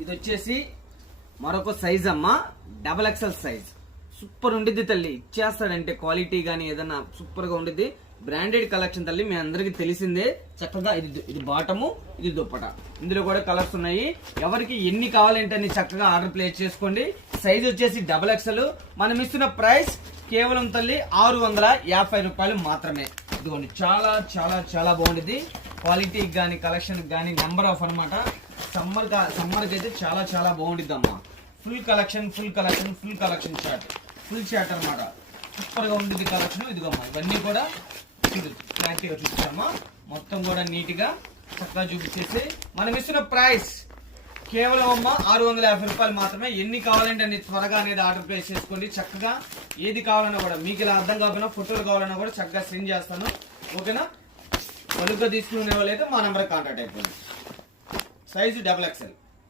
ఇది వచ్చేసి మరొక సైజ్ అమ్మా, డబల్ ఎక్సెల్ సైజ్. సూపర్ ఉండిద్ది తల్లి, ఇచ్చేస్తాడంటే క్వాలిటీ గానీ ఏదన్నా సూపర్ గా ఉండిద్ది. బ్రాండెడ్ కలెక్షన్ తల్లి, మీ అందరికి తెలిసిందే. చక్కగా ఇది బాటము, ఇది దుప్పట. ఇందులో కూడా కలర్స్ ఉన్నాయి. ఎవరికి ఎన్ని కావాలంటే అన్ని చక్కగా ఆర్డర్ ప్లేస్ చేసుకోండి. సైజ్ వచ్చేసి డబల్ ఎక్సెల్. మనం ఇస్తున్న ప్రైస్ కేవలం తల్లి 650 రూపాయలు మాత్రమే. ఇదిగోండి, చాలా చాలా చాలా బాగుంటుంది. క్వాలిటీ గానీ కలెక్షన్ గానీ నెంబర్ ఆఫ్ అనమాట. సమ్మర్ కి అయితే చాలా చాలా బాగుంటుంది అమ్మా. Full collection short, full short అనమాట. సూపర్ గా ఉంటుంది కలెక్షన్. ఇదిగోమ్మా, ఇవన్నీ కూడా క్లారిటీగా చూపించామా. మొత్తం కూడా నీట్ గా చక్కగా చూపించేసి మనం ఇస్తున్న ప్రైస్ కేవలం అమ్మ 650 రూపాయలు మాత్రమే. ఎన్ని కావాలంటే అన్ని త్వరగా అనేది ఆర్డర్ ప్లేస్ చేసుకోండి. చక్కగా ఏది కావాలన్నా కూడా, మీకు ఇలా అర్థం కాకపోయినా ఫోటోలు కావాలన్నా కూడా చక్కగా సెండ్ చేస్తాను. ఓకేనా? బల్క్గా తీసుకునే వాళ్ళైతే మా నెంబర్ కాంటాక్ట్ అయిపోయింది. Size double XL.